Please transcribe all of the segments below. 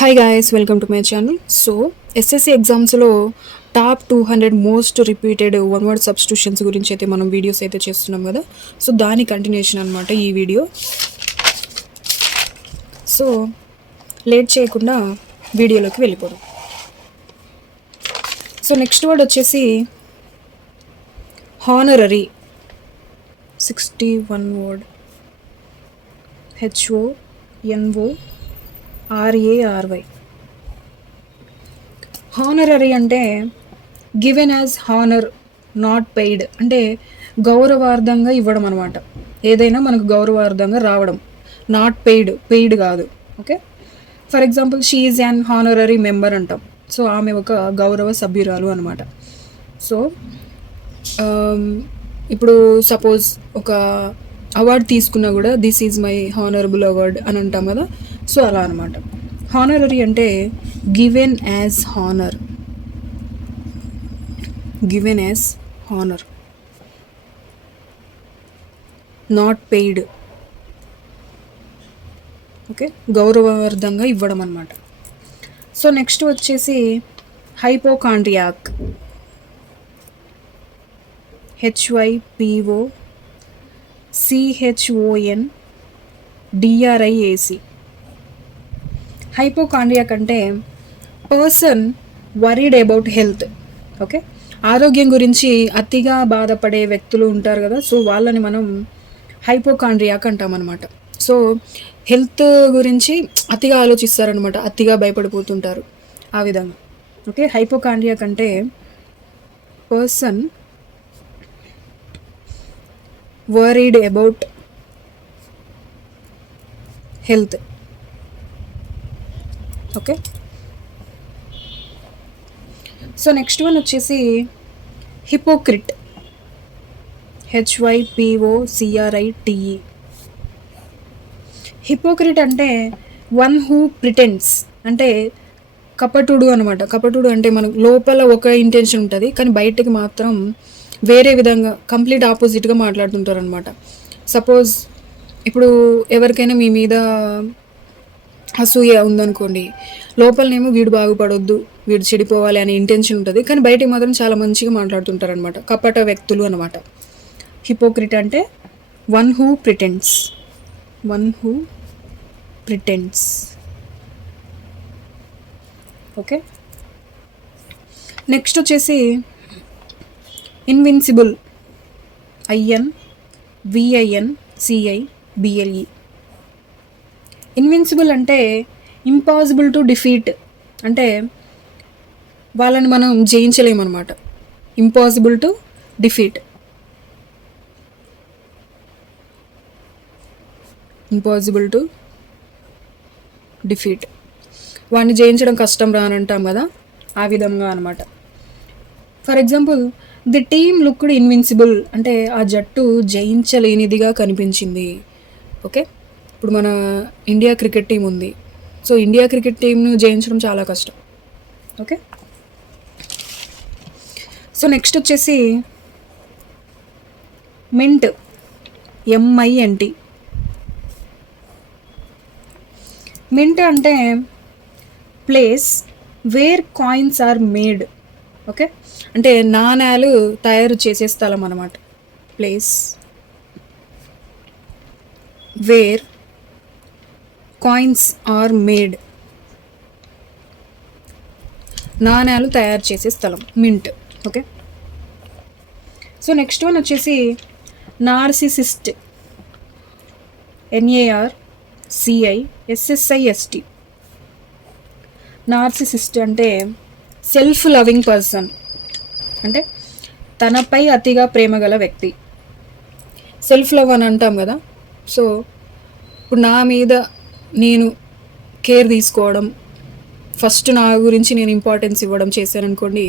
Hi guys, welcome to my channel. So SSC ఎగ్జామ్స్లో top 200 most repeated one word substitutions గురించి అయితే మనం videos అయితే చేస్తున్నాం కదా. సో దాని కంటిన్యూషన్ అనమాట ఈ వీడియో. సో లేట్ చేయకుండా వీడియోలోకి వెళ్ళిపోదాం. సో నెక్స్ట్ వర్డ్ వచ్చేసి హానరరీ. 61 వర్డ్. HONORARY. హానరరీ అంటే given as honour, not paid. అంటే గౌరవార్థంగా ఇవ్వడం అనమాట. ఏదైనా మనకు గౌరవార్థంగా రావడం, నాట్ పెయిడ్ కాదు. Okay, for example she is an honorary member అంటాం. సో ఆమె ఒక గౌరవ సభ్యురాలు అనమాట. సో ఇప్పుడు సపోజ్ ఒక అవార్డు తీసుకున్నా కూడా this is my honourable award అని అంటాం కదా. సో అలా అనమాట. హానరరీ అంటే given as honour, given as honour, not paid. Okay, గౌరవార్థంగా ఇవ్వడం అనమాట. సో నెక్స్ట్ వచ్చేసి హైపోకాండ్రియాక్. HYPOCHONDRIAC. హైపోకాండ్రియాక్ అంటే person worried about health. Okay, ఆరోగ్యం గురించి అతిగా బాధపడే వ్యక్తులు ఉంటారు కదా. సో వాళ్ళని మనం హైపోకాండ్రియాక్ అంటామన్నమాట. సో హెల్త్ గురించి అతిగా ఆలోచిస్తారనమాట, అతిగా భయపడిపోతుంటారు ఆ విధంగా. ఓకే, హైపోకాండ్రియాక్ అంటే person worried about health. Okay, so next one వచ్చేసి హిపోక్రిట్. HYPOCRITE. హిపోక్రిట్ అంటే వన్ హూ ప్రిటెండ్స్, అంటే కపటుడు అనమాట. కపటుడు అంటే మనకు లోపల ఒక ఇంటెన్షన్ ఉంటుంది, కానీ బయటకి మాత్రం వేరే విధంగా కంప్లీట్ ఆపోజిట్గా మాట్లాడుతుంటారు అనమాట. సపోజ్ ఇప్పుడు ఎవరికైనా మీ మీద అసూయ ఉందనుకోండి, లోపలనేమో వీడు బాగుపడొద్దు, వీడు చెడిపోవాలి అనే ఇంటెన్షన్ ఉంటుంది, కానీ బయటకి మాత్రం చాలా మంచిగా మాట్లాడుతుంటారు అనమాట. కపట వ్యక్తులు అనమాట. హిపోక్రిట్ అంటే one who pretends, one who pretends. Okay, next వచ్చేసి ఇన్విన్సిబుల్. INVINCIBLE. ఇన్విన్సిబుల్ అంటే ఇంపాసిబుల్ టు డిఫీట్, అంటే వాళ్ళని మనం జయించలేమన్నమాట. Impossible to defeat, impossible to defeat. వాడిని జయించడం కష్టం రా అని అంటాం కదా, ఆ విధంగా అనమాట. For example the team looked invincible అంటే ఆ జట్టు జయించలేనిదిగా కనిపించింది. ఓకే, ఇప్పుడు మన ఇండియా క్రికెట్ టీం ఉంది. సో ఇండియా క్రికెట్ టీంను జయించడం చాలా కష్టం. ఓకే, సో నెక్స్ట్ వచ్చేసి మింట్. MINT. మింట్ అంటే place where coins are made. Okay, అంటే నాణ్యాలు తయారు చేసే స్థలం అన్నమాట. Place where coins are made. నాణ్యాలు తయారు చేసే స్థలం mint. Okay, so next one వచ్చేసి నార్సిసిస్ట్. NARCISSIST. నార్సిసిస్ట్ అంటే సెల్ఫ్ లవింగ్ పర్సన్, అంటే తనపై అతిగా ప్రేమ గల వ్యక్తి. సెల్ఫ్ లవ్ అని అంటాం కదా. సో ఇప్పుడు నా మీద నేను కేర్ తీసుకోవడం, ఫస్ట్ నా గురించి నేను ఇంపార్టెన్స్ ఇవ్వడం చేశాననుకోండి,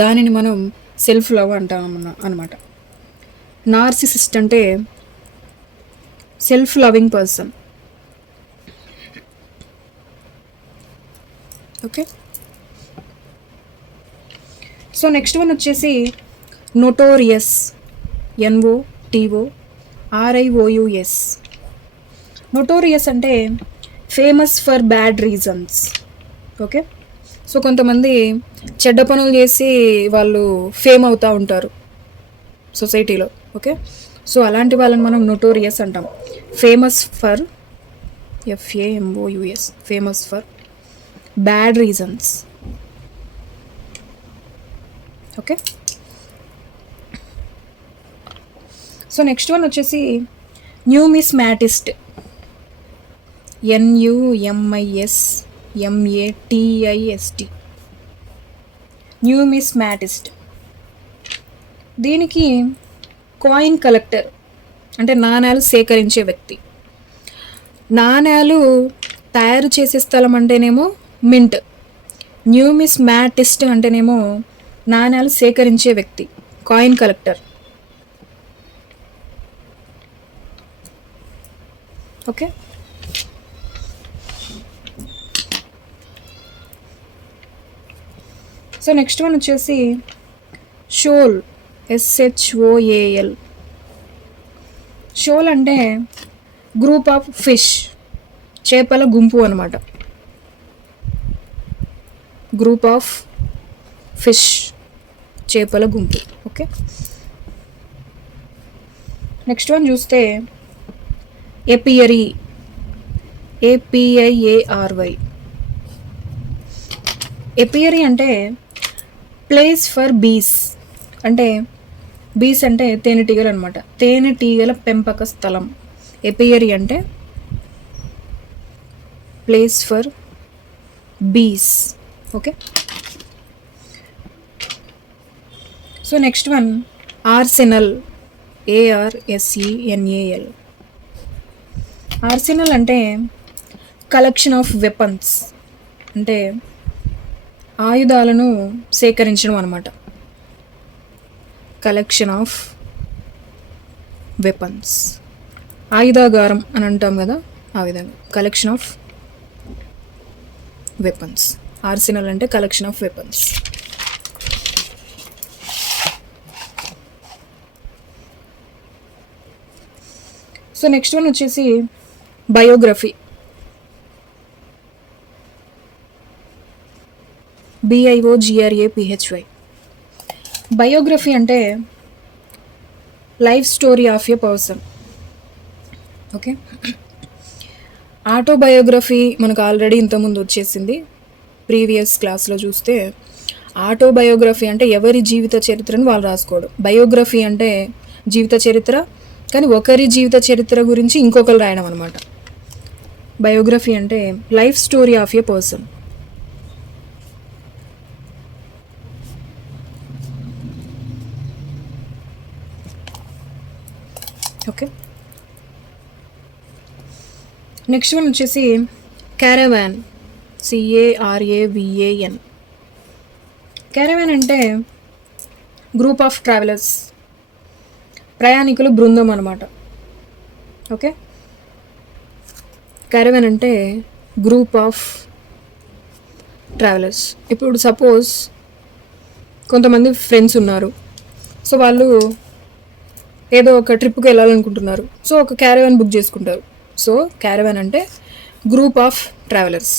దానిని మనం సెల్ఫ్ లవ్ అంటాం అన్నమాట. నార్సిసిస్ట్ అంటే self loving person. Okay, so next one వచ్చేసి నోటోరియస్. NOTORIOUS. నోటోరియస్ అంటే famous for bad reasons. Okay. So కొంతమంది చెడ్డ పనులు చేసి వాళ్ళు ఫేమ్ అవుతూ ఉంటారు సొసైటీలో. ఓకే. సో అలాంటి వాళ్ళని మనం నోటోరియస్ అంటాం. Famous for FAMOUS, famous for bad reasons. Okay. So next one వచ్చేసి న్యూమిస్మాటిస్ట్. NUMISMATIST, న్యూమిస్మాటిస్ట్. దీనికి కాయిన్ కలెక్టర్ అంటే నాణ్యాలు సేకరించే వ్యక్తి. నాణ్యాలు తయారు చేసే స్థలం అంటేనేమో మింట్, న్యూమిస్మాటిస్ట్ అంటేనేమో నాణ్యాలు సేకరించే వ్యక్తి, coin collector. Okay. So next one వచ్చేసి షోల్, SHOAL. షోల్ అంటే గ్రూప్ ఆఫ్ ఫిష్, చేపల గుంపు అనమాట. గ్రూప్ ఆఫ్ ఫిష్, చేపల గుంపు. ఓకే. నెక్స్ట్ వన్ చూస్తే ఎపియరీ, APIARY. ఎపియరీ అంటే ప్లేస్ ఫర్ బీస్, అంటే బీస్ అంటే తేనెటీగలు అనమాట, తేనెటీగల పెంపక స్థలం. ఎపియరీ అంటే ప్లేస్ ఫర్ బీస్. Okay. So next one Arsenal, ARSENAL. Arsenal అంటే కలెక్షన్ ఆఫ్ వెపన్స్, అంటే ఆయుధాలను సేకరించడం అనమాట. కలెక్షన్ ఆఫ్ వెపన్స్, ఆయుధాగారం అని అంటాం కదా, ఆ విధంగా కలెక్షన్ ఆఫ్ వెపన్స్. ఆర్సెనల్ అంటే collection of weapons. So next one వచ్చేసి బయోగ్రఫీ, BIOGRAPHY. బయోగ్రఫీ అంటే life story of a person. Okay. Autobiography మనకు ఆల్రెడీ ఇంతకుముందు వచ్చేసింది ప్రీవియస్ క్లాస్లో చూస్తే. ఆటోబయోగ్రఫీ అంటే ఎవరి జీవిత చరిత్రను వాళ్ళు రాసుకోవడం. బయోగ్రఫీ అంటే జీవిత చరిత్ర, కానీ ఒకరి జీవిత చరిత్ర గురించి ఇంకొకరు రాయడం అనమాట. బయోగ్రఫీ అంటే life story of a person. Okay. Next one వచ్చేసి క్యారవాన్, CARAVAN. క్యారవాన్ అంటే గ్రూప్ ఆఫ్ ట్రావెలర్స్, ప్రయాణికుల బృందం అనమాట. ఓకే. క్యారవాన్ అంటే గ్రూప్ ఆఫ్ ట్రావెలర్స్. ఇప్పుడు సపోజ్ కొంతమంది ఫ్రెండ్స్ ఉన్నారు, సో వాళ్ళు ఏదో ఒక ట్రిప్కి వెళ్ళాలనుకుంటున్నారు, సో ఒక క్యారవాన్ బుక్ చేసుకుంటారు. సో క్యారవాన్ అంటే group of travellers.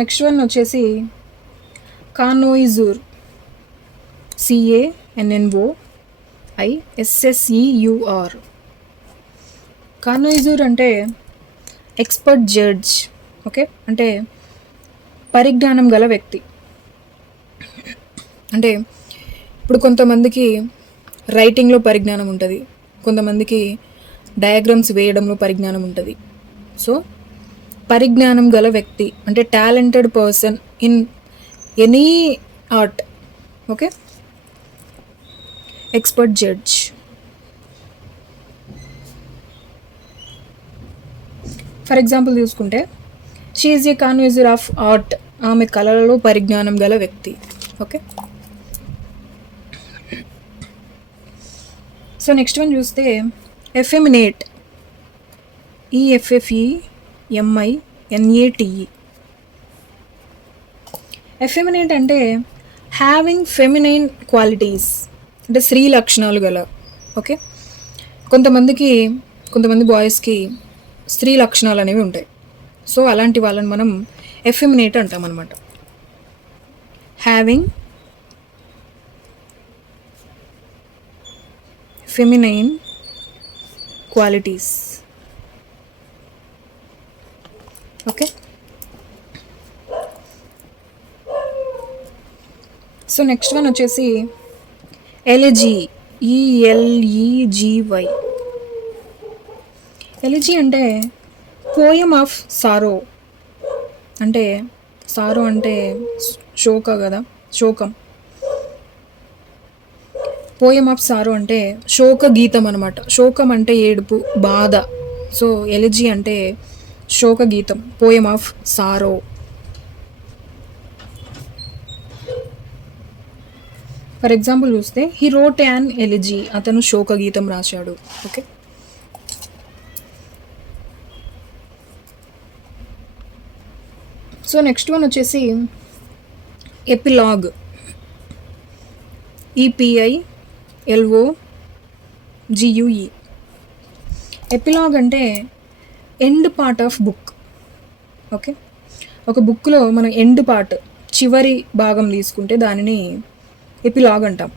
Next one వచ్చేసి కానోయిజూర్, CANNOISSEUR. కానోయిజూర్ అంటే ఎక్స్పర్ట్ జడ్జ్. ఓకే. అంటే పరిజ్ఞానం గల వ్యక్తి. అంటే ఇప్పుడు కొంతమందికి రైటింగ్లో పరిజ్ఞానం ఉంటుంది, కొంతమందికి డయాగ్రామ్స్ వేయడంలో పరిజ్ఞానం ఉంటుంది. సో పరిజ్ఞానం గల వ్యక్తి అంటే talented person in any art. Okay. Expert judge. For example చూసుకుంటే she is a connoisseur of art, ఆమె కళలలో పరిజ్ఞానం గల వ్యక్తి. ఓకే. సో నెక్స్ట్ వన్ చూస్తే ఎఫెమినేట్, EFFEMINATE. ఎఫెమినేట్ అంటే హ్యావింగ్ ఫెమినైన్ క్వాలిటీస్, అంటే స్త్రీ లక్షణాలు గల. ఓకే. కొంతమంది బాయ్స్కి స్త్రీ లక్షణాలు అనేవి ఉంటాయి, సో అలాంటి వాళ్ళని మనం ఎఫెమినేట్ అంటాం అనమాట. Having feminine qualities. Okay, so next one వచ్చేసి ఎలిజీ, ELEGY. ఎలిజీ అంటే పోయం ఆఫ్ సారో. అంటే సారో అంటే శోక కదా, శోకం. పోయం ఆఫ్ సారో అంటే శోక గీతం అనమాట. శోకం అంటే ఏడుపు, బాధ. సో ఎలిజీ అంటే శోక గీతం, poem of sorrow. For example చూస్తే హీ రోట్ యాన్ ఎలిజీ, అతను శోక గీతం రాశాడు. ఓకే, సో నెక్స్ట్ వన్ వచ్చేసి ఎపిలాగ్, EPILOGUE. ఎపిలాగ్ అంటే end part of book. Okay, ఒక బుక్లో మనం ఎండ్ పార్ట్, చివరి భాగం తీసుకుంటే దానిని ఎపిలాగ్ అంటాం.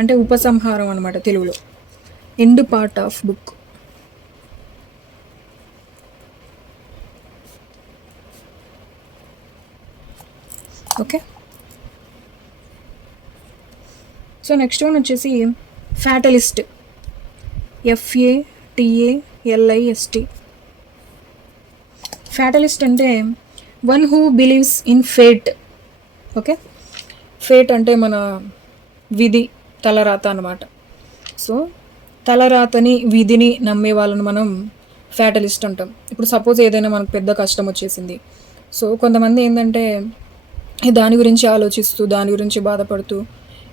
అంటే ఉపసంహారం అనమాట తెలుగులో, end part of book. Okay, so next one వచ్చేసి ఫ్యాటలిస్ట్, FATALIST. ఫ్యాటలిస్ట్ అంటే one who believes in fate. Okay, fate అంటే మన విధి, తలరాత అనమాట. సో తలరాతని, విధిని నమ్మే వాళ్ళని మనం ఫ్యాటలిస్ట్ అంటాం. ఇప్పుడు సపోజ్ ఏదైనా మనకు పెద్ద కష్టం వచ్చేసింది, సో కొంతమంది ఏంటంటే దాని గురించి ఆలోచిస్తూ, దాని గురించి బాధపడుతూ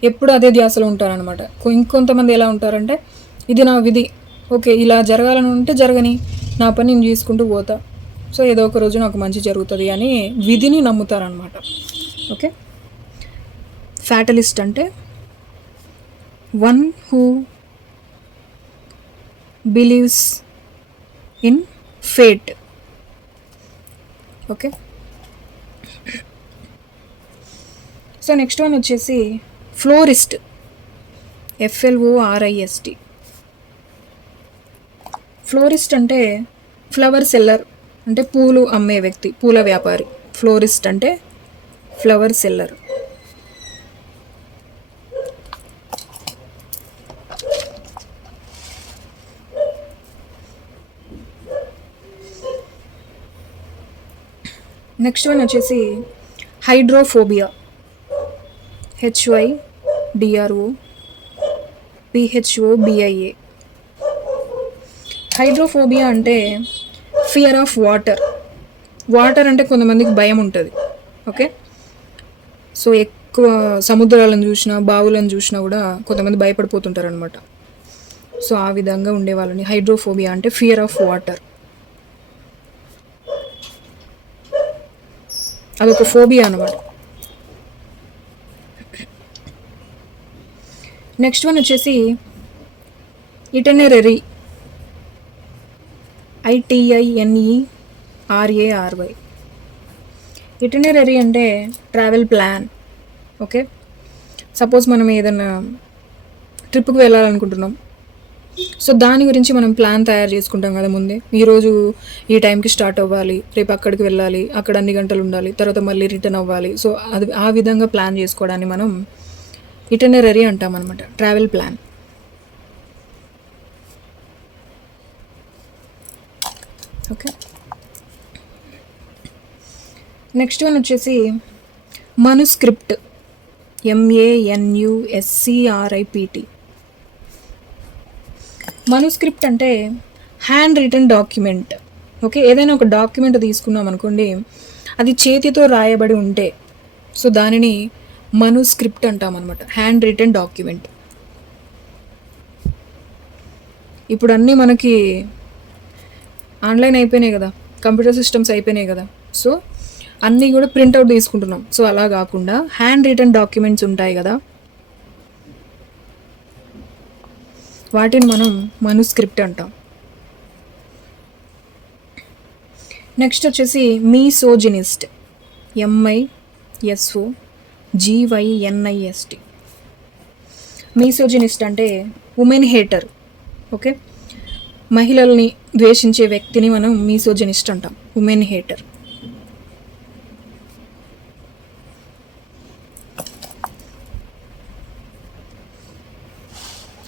ఎప్పుడు అదే ధ్యాసలో ఉంటారనమాట. ఇంకొంతమంది ఎలా ఉంటారంటే ఇది నా విధి, ఓకే ఇలా జరగాలని ఉంటే జరగని, నా పని నేను చేసుకుంటూ పోతా, సో ఏదో ఒక రోజు నాకు మంచి జరుగుతుంది అని విధిని నమ్ముతారనమాట. ఓకే, ఫ్యాటలిస్ట్ అంటే one who believes in fate. Okay, so next one వచ్చేసి ఫ్లోరిస్ట్, FLORIST. ఫ్లోరిస్ట్ అంటే ఫ్లవర్ సెల్లర్, అంటే పూలు అమ్మే వ్యక్తి, పూల వ్యాపారి. ఫ్లోరిస్ట్ అంటే ఫ్లవర్ సెల్లర్. నెక్స్ట్ వన్ వచ్చేసి హైడ్రోఫోబియా, HYDROPHOBIA. హైడ్రోఫోబియా అంటే ఫియర్ ఆఫ్ వాటర్. వాటర్ అంటే కొంతమందికి భయం ఉంటుంది. ఓకే, సో ఎక్కువ సముద్రాలను చూసినా, బావులను చూసినా కూడా కొంతమంది భయపడిపోతుంటారు అనమాట. సో ఆ విధంగా ఉండే వాళ్ళని హైడ్రోఫోబియా అంటే ఫియర్ ఆఫ్ వాటర్. అదొక ఫోబియా అనమాట. నెక్స్ట్ వన్ వచ్చేసి ఇటనరీ, ITINERARY. ఇటనరీ అంటే ట్రావెల్ ప్లాన్. ఓకే, సపోజ్ మనం ఏదైనా ట్రిప్కి వెళ్ళాలనుకుంటున్నాం, సో దాని గురించి మనం ప్లాన్ తయారు చేసుకుంటాం కదా ముందే. ఈరోజు ఈ టైంకి స్టార్ట్ అవ్వాలి, రేపు అక్కడికి వెళ్ళాలి, అక్కడ అన్ని గంటలు ఉండాలి, తర్వాత మళ్ళీ రిటర్న్ అవ్వాలి. సో అది ఆ విధంగా ప్లాన్ చేసుకోవడాన్ని మనం ఇటనరీ అంటాం అనమాట, travel plan. Okay, next one వచ్చేసి మనుస్క్రిప్ట్, MANUSCRIPT. మనుస్క్రిప్ట్ అంటే హ్యాండ్ రిటన్ డాక్యుమెంట్. ఓకే, ఏదైనా ఒక డాక్యుమెంట్ తీసుకున్నాం అనుకోండి, అది చేతితో రాయబడి ఉంటే సో దానిని మనుస్క్రిప్ట్ అంటాం అనమాట, హ్యాండ్ రిటన్ డాక్యుమెంట్. ఇప్పుడు అన్నీ మనకి ఆన్లైన్ అయిపోయినాయి కదా, కంప్యూటర్ సిస్టమ్స్ అయిపోయినాయి కదా, సో అన్నీ కూడా ప్రింట్అవుట్ తీసుకుంటున్నాం. సో అలా కాకుండా హ్యాండ్ రిటన్ డాక్యుమెంట్స్ ఉంటాయి కదా, వాటిని మనం మనుస్క్రిప్ట్ అంటాం. నెక్స్ట్ వచ్చేసి మీసోజినిస్ట్, MISOGYNIST. మీసోజినిస్ట్ అంటే ఉమెన్ హేటర్. ఓకే, మహిళల్ని ద్వేషించే వ్యక్తిని మనం మీసోజినిస్ట్ అంటాం, women hater.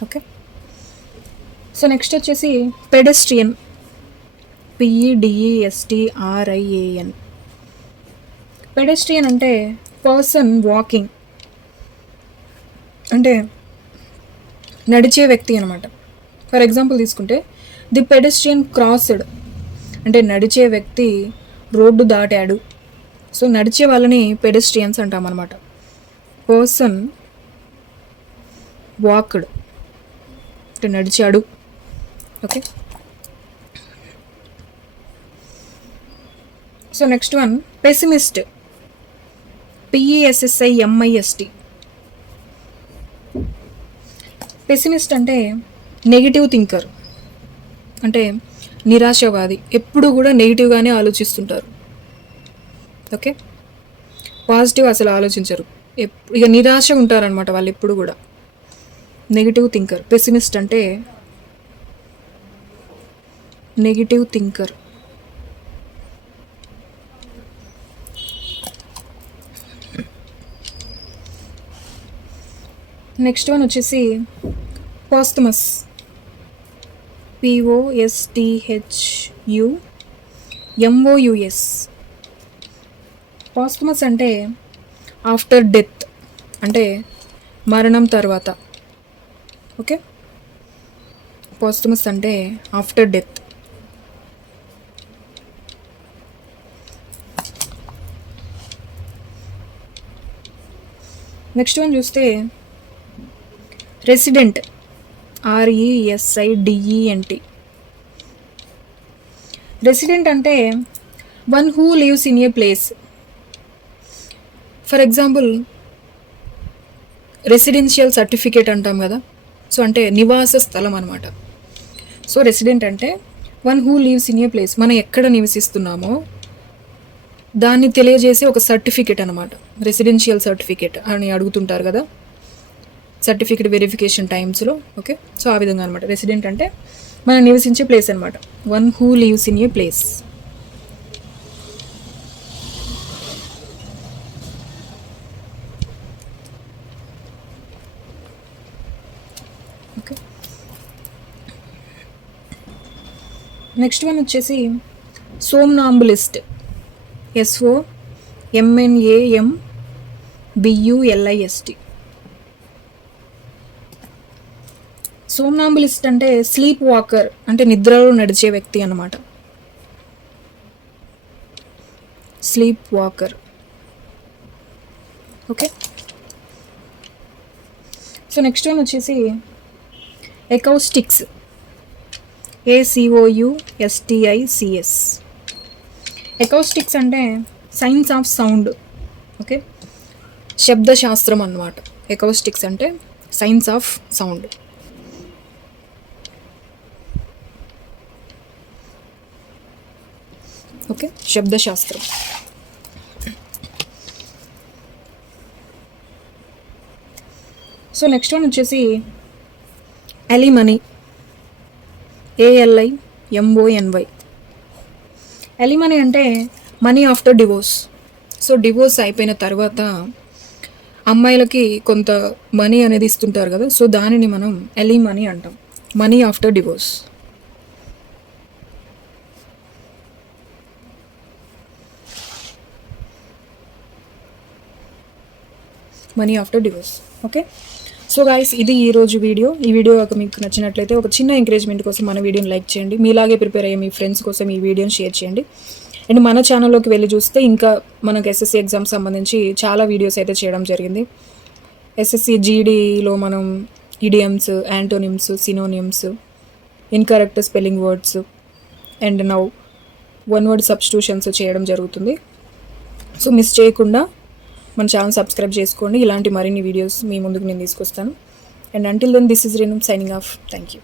Okay, so next వచ్చేసి పెడెస్ట్రియన్, PEDESTRIAN. పెడెస్ట్రియన్ అంటే పర్సన్ వాకింగ్, అంటే నడిచే వ్యక్తి అనమాట. ఫర్ ఎగ్జాంపుల్ తీసుకుంటే ది పెడెస్ట్రియన్ క్రాస్డ్ అంటే నడిచే వ్యక్తి రోడ్డు దాటాడు. సో నడిచే వాళ్ళని పెడెస్ట్రియన్స్ అంటాం అనమాట. పర్సన్ వాక్డ్ అంటే నడిచాడు. Okay, so next one pessimist, PESSIMIST. Pessimist అంటే నెగిటివ్ థింకర్, అంటే నిరాశవాది, ఎప్పుడు కూడా నెగిటివ్గానే ఆలోచిస్తుంటారు. ఓకే, పాజిటివ్ అసలు ఆలోచించరు, ఇక నిరాశ ఉంటారనమాట వాళ్ళు ఎప్పుడు కూడా. నెగిటివ్ థింకర్, పెసిమిస్ట్ అంటే నెగిటివ్ థింకర్. నెక్స్ట్ వన్ వచ్చేసి పోస్టమస్, POSTHUMOUS. పోస్టమస్ అంటే ఆఫ్టర్ డెత్, అంటే మరణం తర్వాత. ఓకే, పోస్టమస్ అంటే ఆఫ్టర్ డెత్. నెక్స్ట్ వన్ చూస్తే రెసిడెంట్, RESIDENT. రెసిడెంట్ అంటే one who lives in a place. For example residential certificate అంటాం కదా, సో అంటే నివాస స్థలం అనమాట. సో రెసిడెంట్ అంటే one who lives in a place, మనం ఎక్కడ నివసిస్తున్నామో దాన్ని తెలియజేసే ఒక సర్టిఫికేట్ అనమాట. రెసిడెన్షియల్ సర్టిఫికేట్ అని అడుగుతుంటారు కదా సర్టిఫికేట్ వెరిఫికేషన్ టైమ్స్లో. ఓకే, సో ఆ విధంగా అనమాట. రెసిడెంట్ అంటే మనం నివసించే ప్లేస్ అనమాట, one who lives in a place. Okay, next one వచ్చేసి సోమ్నాంబులిస్ట్, SOMNAMBULIST. సోమ్నాంబులిస్ట్ అంటే స్లీప్ వాకర్, అంటే నిద్రలో నడిచే వ్యక్తి అన్నమాట. Sleepwalker. Okay, so next one వచ్చేసి ఎకౌస్టిక్స్, ACOUSTICS. ఎకౌస్టిక్స్ అంటే సైన్స్ ఆఫ్ సౌండ్. ఓకే, శబ్దశాస్త్రం అన్నమాట. ఎకౌస్టిక్స్ అంటే సైన్స్ ఆఫ్ సౌండ్. ఓకే, శబ్దశాస్త్రం. సో నెక్స్ట్ వన్ వచ్చేసి అలిమనీ, ALIMONY. అలిమనీ అంటే money after divorce. So divorce అయిపోయిన తర్వాత అమ్మాయిలకి కొంత మనీ అనేది ఇస్తుంటారు కదా, సో దానిని మనం అలిమనీ అంటాం, money after divorce. Money after divorce. Okay, so guys ఇది ఈరోజు వీడియో. ఈ వీడియో మీకు నచ్చినట్లయితే ఒక చిన్న ఎంకరేజ్మెంట్ కోసం మన వీడియోని లైక్ చేయండి. మీలాగే ప్రిపేర్ అయ్యే మీ ఫ్రెండ్స్ కోసం ఈ వీడియోని షేర్ చేయండి. అండ్ మన ఛానల్లోకి వెళ్ళి చూస్తే ఇంకా మనకు SSC ఎగ్జామ్స్ సంబంధించి చాలా వీడియోస్ అయితే చేయడం జరిగింది. SSC GDలో మనం idioms, antonyms, synonyms, incorrect spelling words and now one word substitutions చేయడం జరుగుతుంది. సో మిస్ చేయకుండా మన ఛానల్ సబ్స్క్రైబ్ చేసుకోండి. ఇలాంటి మరిన్ని వీడియోస్ మీ ముందుకు నేను తీసుకొస్తాను. And until then this is Renu signing off. Thank you.